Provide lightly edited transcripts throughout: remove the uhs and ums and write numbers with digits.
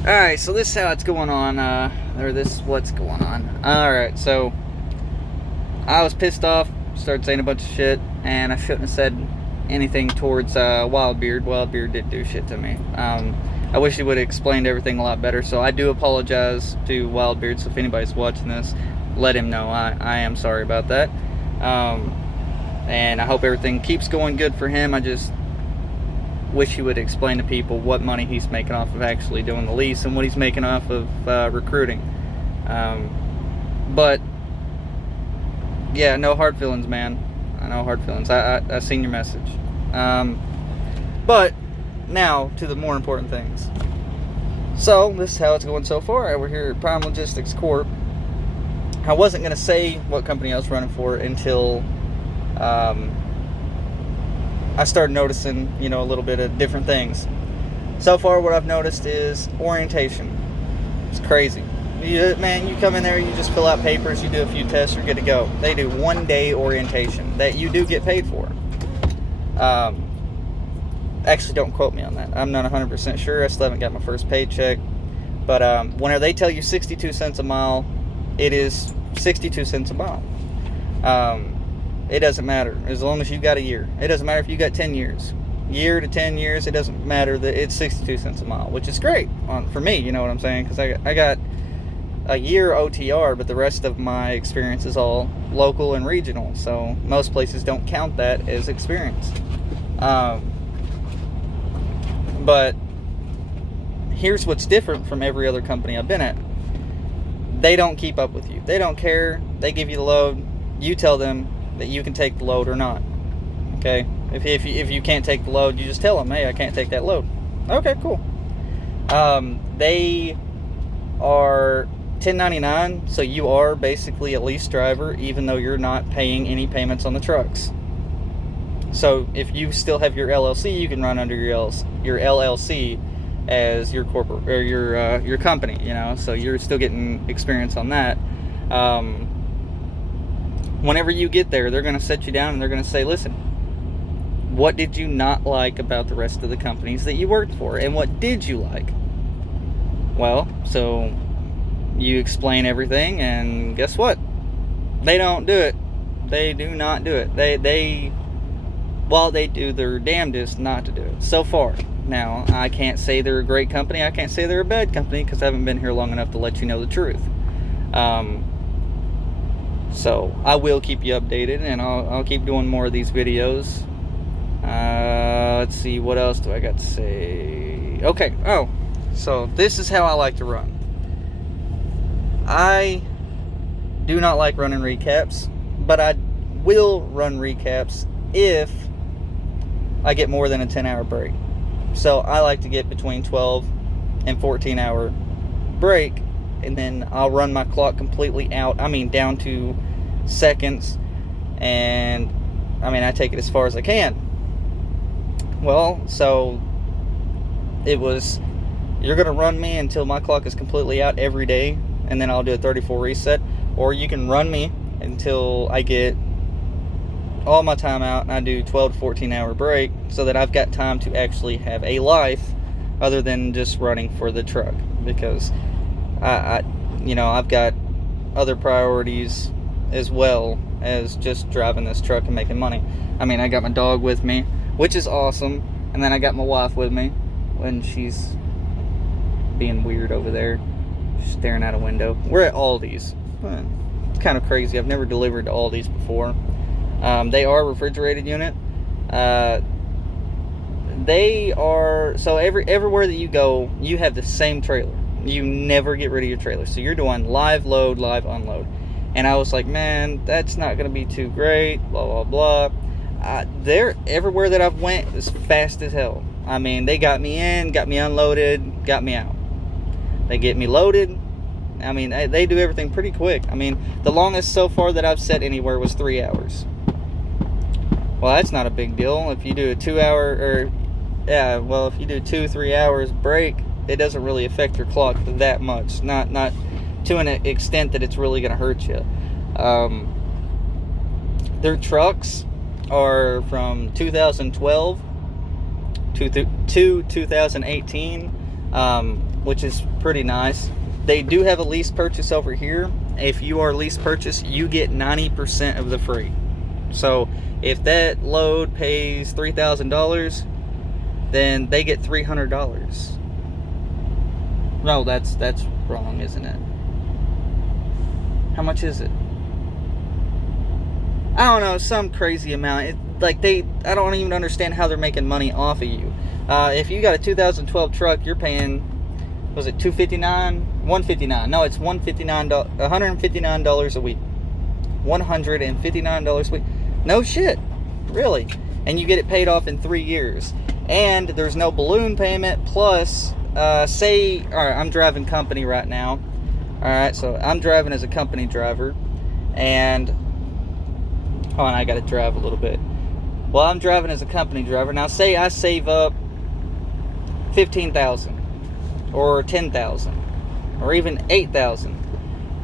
Alright, so this is how it's going on, or this is what's going on. Alright, so I was pissed off, started saying a bunch of shit, and I shouldn't have said anything towards Wildbeard. Wildbeard did do shit to me. I wish he would have explained everything a lot better, so I do apologize to Wildbeard, so if anybody's watching this, let him know I am sorry about that. And I hope everything keeps going good for him. I just wish he would explain to people what money he's making off of actually doing the lease and what he's making off of recruiting. But yeah, no hard feelings, man. I know hard feelings. I seen your message. But now to the more important things. So this is how it's going so far. We're here at Prime Logistics Corp. I wasn't gonna say what company I was running for until I started noticing, a little bit of different things. So far, what I've noticed is orientation. It's crazy. You come in there, you just fill out papers, you do a few tests, you're good to go. They do 1 day orientation that you do get paid for. Actually, don't quote me on that. I'm not 100% sure. I still haven't got my first paycheck. But whenever they tell you 62 cents a mile, it is 62 cents a mile. It doesn't matter as long as you got a year. It doesn't matter if you got 10 years. Year to 10 years, it doesn't matter that it's 62 cents a mile, which is great for me, you know what I'm saying? Because I got a year OTR, but the rest of my experience is all local and regional. So most places don't count that as experience. But here's what's different from every other company I've been at. They don't keep up with you. They don't care. They give you the load. You tell them that you can take the load or not. Okay? If you can't take the load, you just tell them, hey, I can't take that load. Okay, cool. They are 1099, so you are basically a lease driver, even though you're not paying any payments on the trucks. So if you still have your LLC, you can run under your LLC as your corporate or your company. So you're still getting experience on that. Whenever you get there, they're going to set you down and they're going to say, listen, what did you not like about the rest of the companies that you worked for? And what did you like? Well, so you explain everything, and guess what? They don't do it. They do not do it. They do their damnedest not to do it so far. Now, I can't say they're a great company. I can't say they're a bad company because I haven't been here long enough to let you know the truth. So I will keep you updated, and I'll keep doing more of these videos. Let's see, what else do I got to say? Okay, so this is how I like to run. I do not like running recaps, but I will run recaps if I get more than a 10-hour break. So I like to get between 12 and 14-hour break, and then I'll run my clock completely out. Down to seconds, and I take it as far as I can. Well, so it was, you're going to run me until my clock is completely out every day, and then I'll do a 34 reset, or you can run me until I get all my time out and I do 12 to 14 hour break, so that I've got time to actually have a life other than just running for the truck, because I've got other priorities as well as just driving this truck and making money. I got my dog with me, which is awesome, and then I got my wife with me when she's being weird over there, staring out a window. We're at Aldi's. It's kind of crazy. I've never delivered to Aldi's before. They are a refrigerated unit. They are, so everywhere that you go, you have the same trailer. You never get rid of your trailer. So you're doing live load, live unload. And I was like, man, that's not going to be too great, blah, blah, blah. They're, everywhere that I've went, is fast as hell. They got me in, got me unloaded, got me out. They get me loaded. They do everything pretty quick. The longest so far that I've set anywhere was 3 hours. Well, that's not a big deal. If you do a 2 hour, if you do 2-3 hours break, it doesn't really affect your clock that much. Not to an extent that it's really going to hurt you. Their trucks are from 2012 to 2018. which is pretty nice. They do have a lease purchase over here. If you are lease purchase, you get 90% of the free. So if that load pays $3,000, then they get $300. No, that's wrong, isn't it? How much is it? I don't know, some crazy amount. I don't even understand how they're making money off of you. If you got a 2012 truck, you're paying, was it $259? $159. No, it's $159 a week. $159 a week. No shit, really. And you get it paid off in 3 years. And there's no balloon payment. Plus, say, all right, I'm driving company right now. All right, so I'm driving as a company driver, and hold on, I got to drive a little bit. Well, I'm driving as a company driver. Now, say I save up $15,000 or $10,000 or even $8,000.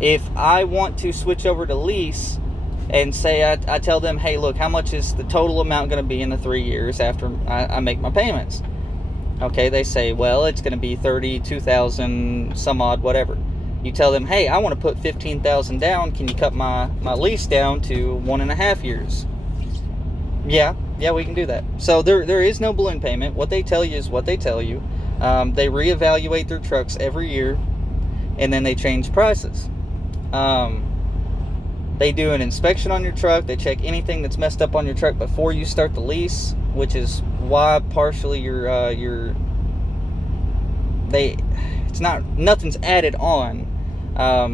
If I want to switch over to lease, and say I tell them, hey, look, how much is the total amount going to be in the 3 years after I make my payments? Okay, they say, well, it's going to be $32,000 some odd, whatever. You tell them, hey, I want to put $15,000 down. Can you cut my lease down to 1.5 years? Yeah, we can do that. So there is no balloon payment. What they tell you is what they tell you. They reevaluate their trucks every year, and then they change prices. They do an inspection on your truck. They check anything that's messed up on your truck before you start the lease, which is why partially nothing's added on,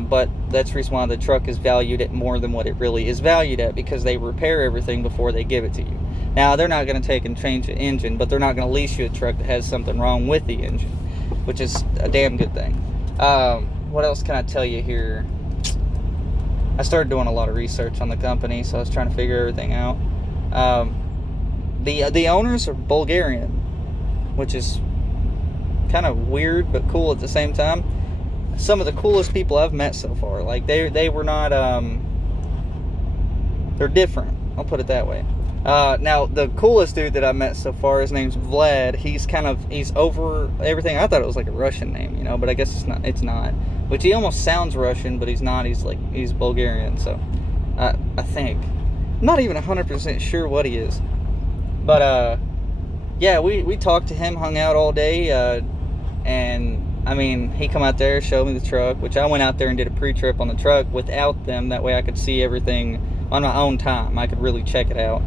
but that's the reason why the truck is valued at more than what it really is valued at, because they repair everything before they give it to you. Now, they're not going to take and change the engine, but they're not going to lease you a truck that has something wrong with the engine, which is a damn good thing. What else can I tell you here? I started doing a lot of research on the company, so I was trying to figure everything out. The owners are Bulgarian, which is kind of weird but cool at the same time. Some of the coolest people I've met so far. Like they were not they're different, I'll put it that way. Now the coolest dude that I met so far, his name's Vlad. He's over everything. I thought it was like a Russian name, but I guess it's not. Which he almost sounds Russian, but he's not. He's Bulgarian, so I think. I'm not even 100% sure what he is. But yeah, we talked to him, hung out all day, and I mean, he come out there, showed me the truck, which I went out there and did a pre-trip on the truck without them. That way I could see everything on my own time. I could really check it out.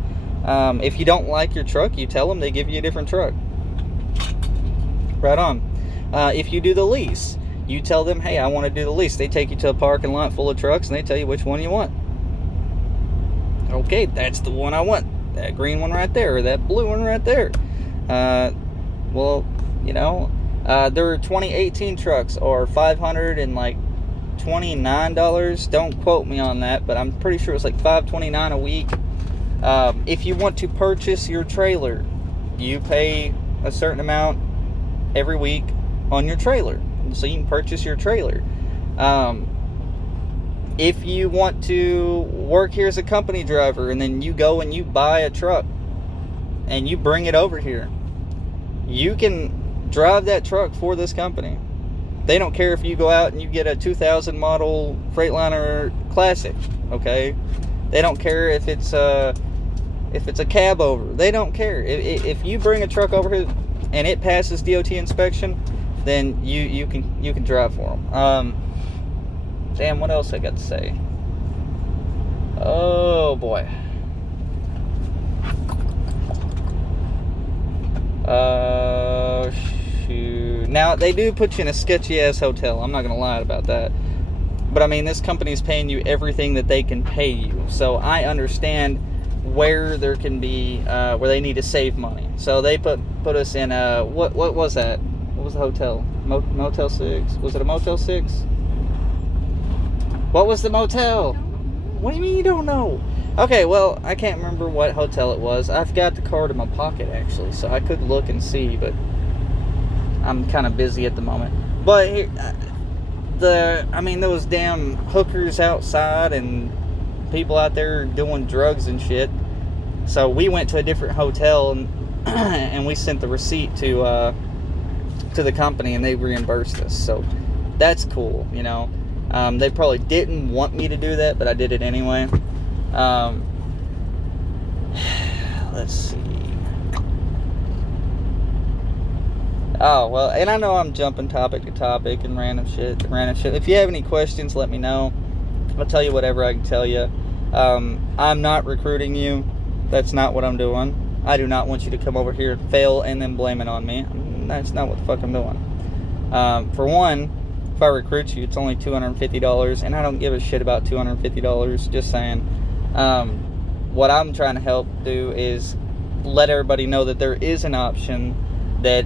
If you don't like your truck, you tell them, they give you a different truck. Right on. If you do the lease, you tell them, hey, I want to do the lease. They take you to a parking lot full of trucks, and they tell you which one you want. Okay, that's the one I want. That green one right there, or that blue one right there. Well, their 2018 trucks are $529. Don't quote me on that, but I'm pretty sure it's like $529 a week. If you want to purchase your trailer, you pay a certain amount every week on your trailer, so you can purchase your trailer. If you want to work here as a company driver, and then you go and you buy a truck and you bring it over here, you can drive that truck for this company. They don't care if you go out and you get a 2000 model Freightliner Classic, okay? They don't care if it's a cab over. They don't care. If you bring a truck over here and it passes DOT inspection, then you can drive for them. Damn, what else I got to say? Oh boy. Shoot. Now they do put you in a sketchy ass hotel. I'm not gonna lie about that. But I mean, this company's paying you everything that they can pay you. So I understand where there can be where they need to save money. So they put us in what was that? What was the hotel? Motel 6? Was it a Motel 6? What was the motel? What do you mean you don't know? Okay, well, I can't remember what hotel it was. I've got the card in my pocket, actually, so I could look and see, but I'm kind of busy at the moment. But here, there was damn hookers outside and people out there doing drugs and shit. So we went to a different hotel, and and we sent the receipt to to the company and they reimbursed us. So that's cool, you know. They probably didn't want me to do that, but I did it anyway. Let's see. Oh, well, and I know I'm jumping topic to topic and random shit. If you have any questions, let me know. I'll tell you whatever I can tell you. I'm not recruiting you. That's not what I'm doing. I do not want you to come over here and fail and then blame it on me. That's not what the fuck I'm doing. For one, if I recruit you, it's only $250, and I don't give a shit about $250, just saying. What I'm trying to help do is let everybody know that there is an option that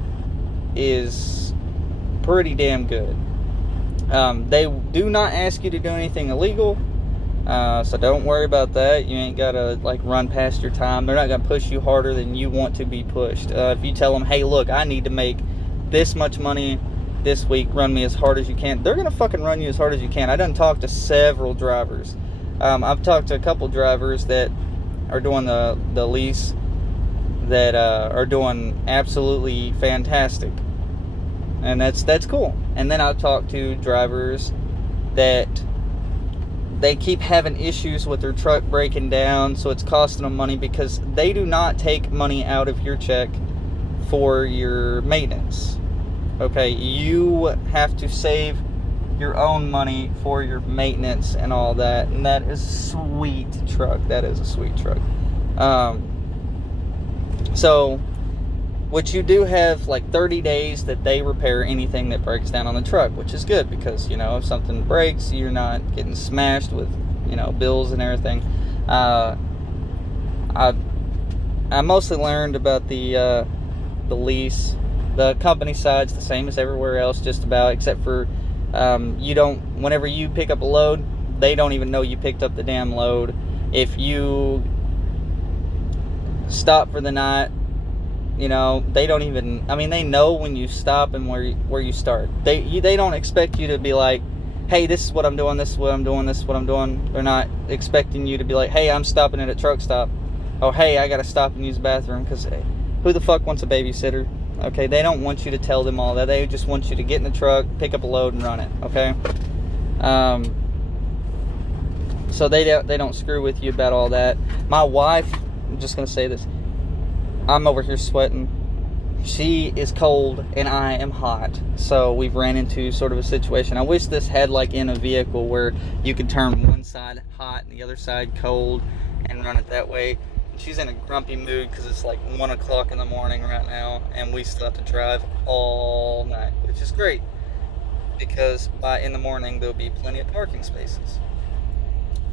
is pretty damn good. They do not ask you to do anything illegal, so don't worry about that. You ain't gotta like run past your time. They're not gonna push you harder than you want to be pushed. If you tell them, hey, look, I need to make this much money this week, run me as hard as you can, they're gonna fucking run you as hard as you can. I done talked to several drivers. I've talked to a couple drivers that are doing the lease that are doing absolutely fantastic, and that's cool. And then I've talked to drivers that they keep having issues with their truck breaking down, so it's costing them money because they do not take money out of your check for your maintenance. Okay, you have to save your own money for your maintenance and all that, and that is sweet truck. That is a sweet truck. So what you do have like 30 days that they repair anything that breaks down on the truck, which is good because, you know, if something breaks, you're not getting smashed with, you know, bills and everything. I mostly learned about the lease. The company side's the same as everywhere else, just about, except for whenever you pick up a load, they don't even know you picked up the damn load. If you stop for the night, you know, they don't even, I mean, they know when you stop and where you start. They don't expect you to be like, hey, this is what I'm doing, this is what I'm doing, this is what I'm doing. They're not expecting you to be like, hey, I'm stopping at a truck stop. Oh, hey, I gotta stop and use the bathroom, because who the fuck wants a babysitter? Okay, they don't want you to tell them all that. They just want you to get in the truck, pick up a load, and run it. Okay, so they don't screw with you about all that. My wife, I'm just gonna say this. I'm over here sweating. She is cold and I am hot. So we've ran into sort of a situation. I wish this had like in a vehicle where you could turn one side hot and the other side cold and run it that way. She's in a grumpy mood because it's like 1 o'clock in the morning right now, and we still have to drive all night, which is great because in the morning there'll be plenty of parking spaces.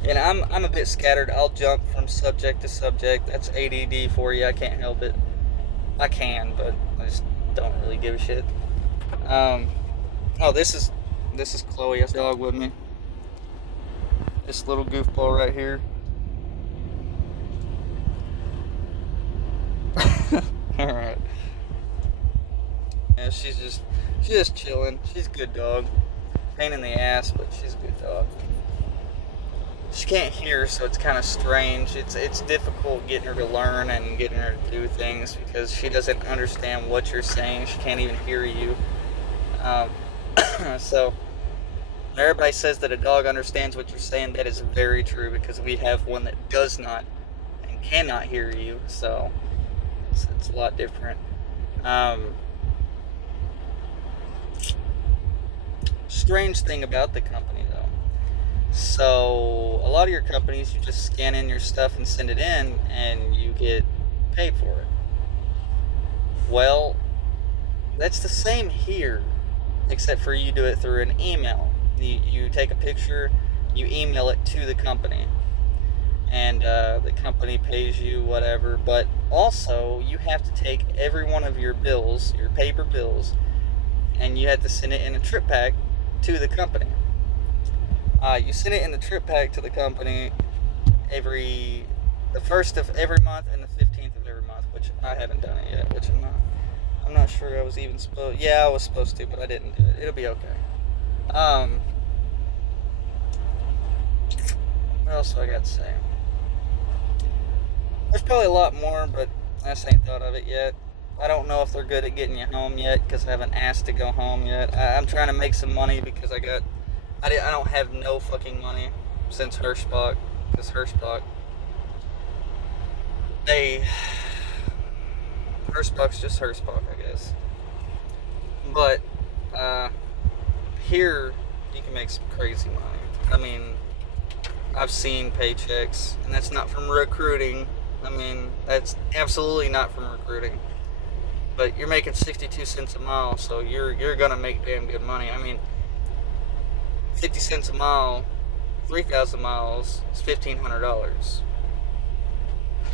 And I'm a bit scattered. I'll jump from subject to subject. That's ADD for you. I can't help it. I can, but I just don't really give a shit. Oh, this is Chloe. Has a dog with me. This little goofball right here. Alright. Yeah, she's just chilling. She's a good dog. Pain in the ass, but she's a good dog. She can't hear, so it's kind of strange. It's difficult getting her to learn and getting her to do things because she doesn't understand what you're saying. She can't even hear you. So when everybody says that a dog understands what you're saying, that is very true because we have one that does not and cannot hear you. So it's a lot different. Strange thing about the company though. So a lot of your companies, you just scan in your stuff and send it in and you get paid for it. Well, that's the same here, except for you do it through an email. You take a picture, you email it to the company, and the company pays you whatever, but also you have to take every one of your bills, your paper bills, and you have to send it in a trip pack to the company. You send it in the trip pack to the company the 1st of every month and the 15th of every month, which I haven't done it yet, which I'm not sure I was even supposed. Yeah, I was supposed to, but I didn't do it. It'll be okay. What else do I got to say? There's probably a lot more, but I just ain't thought of it yet. I don't know if they're good at getting you home yet because I haven't asked to go home yet. I'm trying to make some money because I don't have no fucking money since Hirschbach. Because they Hirschbach's just Hirschbach, I guess. But here you can make some crazy money. I mean, I've seen paychecks, and that's not from recruiting. I mean, that's absolutely not from recruiting. But you're making 62 cents a mile, so you're gonna make damn good money. I mean, 50 cents a mile, 3,000 miles is $1,500.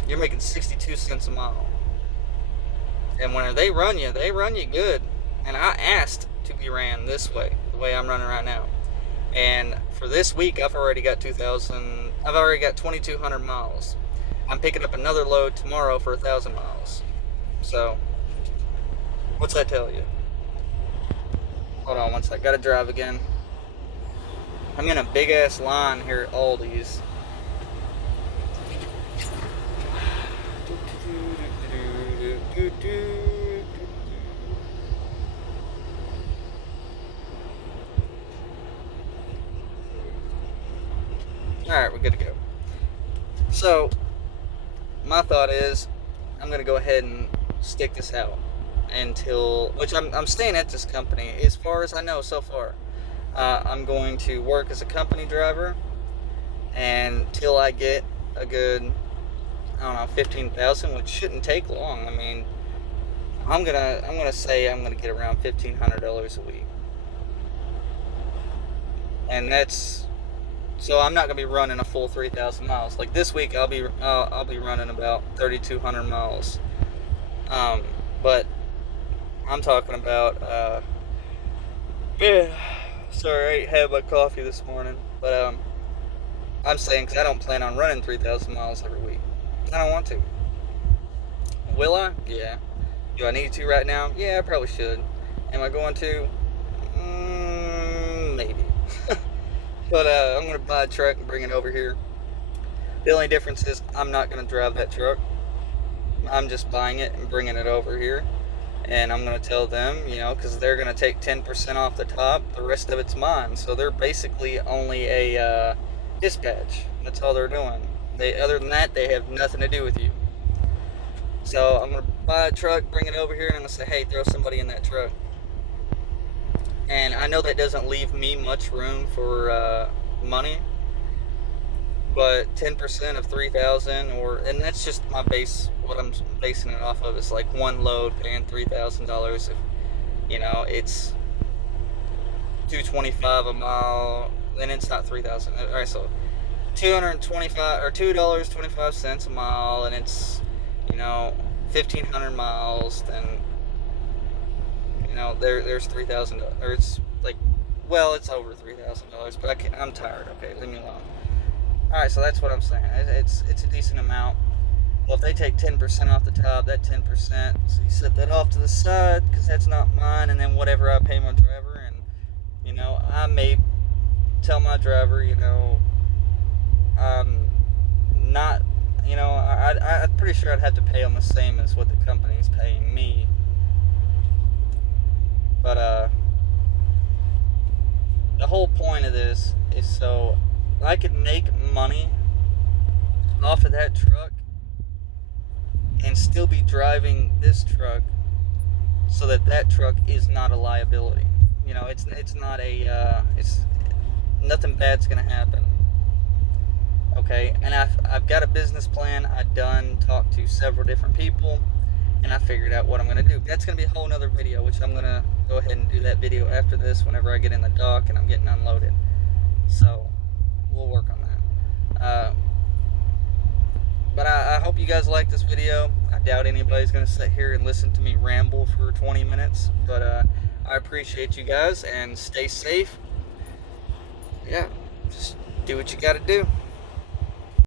You're making 62 cents a mile. And when they run you good. And I asked to be ran this way, the way I'm running right now. And for this week, I've already got 2,200 miles. I'm picking up another load tomorrow for 1,000 miles. So, what's that tell you? Hold on one sec. Gotta drive again. I'm in a big ass line here at Aldi's. Alright, we're good to go. So, my thought is, I'm going to go ahead and stick this out until, which I'm staying at this company, as far as I know so far. I'm going to work as a company driver until I get a good, I don't know, 15,000, which shouldn't take long. I mean, I'm gonna say I'm gonna get around $1,500 a week, and that's. So I'm not gonna be running a full 3,000 miles. Like this week, I'll be running about 3,200 miles. But I'm talking about. Yeah, sorry, I ain't had my coffee this morning. But I'm saying because I don't plan on running 3,000 miles every week. I don't want to. Will I? Yeah. Do I need to right now? Yeah, I probably should. Am I going to? Maybe. But I'm going to buy a truck and bring it over here. The only difference is I'm not going to drive that truck. I'm just buying it and bringing it over here. And I'm going to tell them, because they're going to take 10% off the top. The rest of it's mine. So they're basically only a dispatch. That's all they're doing. Other than that, they have nothing to do with you. So I'm going to buy a truck, bring it over here, and I'm going to say, hey, throw somebody in that truck. And I know that doesn't leave me much room for money, but 10% of 3,000, and that's just my base. What I'm basing it off of is like one load paying $3,000. If it's $2.25 a mile, then it's not 3,000. All right, so $2.25 or $2.25 a mile, and it's 1,500 miles, then there's $3,000, or it's like, well, it's over $3,000, but I'm tired. Okay, leave me alone. All right, so that's what I'm saying. It's a decent amount. Well, if they take 10% off the top, that 10%, so you set that off to the side because that's not mine, and then whatever I pay my driver, and I may tell my driver, not. I'm pretty sure I'd have to pay them the same as what the company's paying me. But the whole point of this is so I could make money off of that truck and still be driving this truck so that truck is not a liability. It's not it's nothing bad's gonna happen. Okay, and I've got a business plan. I've talked to several different people, and I figured out what I'm going to do. That's going to be a whole nother video, which I'm going to go ahead and do that video after this whenever I get in the dock and I'm getting unloaded. So, we'll work on that. But I hope you guys like this video. I doubt anybody's going to sit here and listen to me ramble for 20 minutes. But I appreciate you guys, and stay safe. Yeah, just do what you got to do.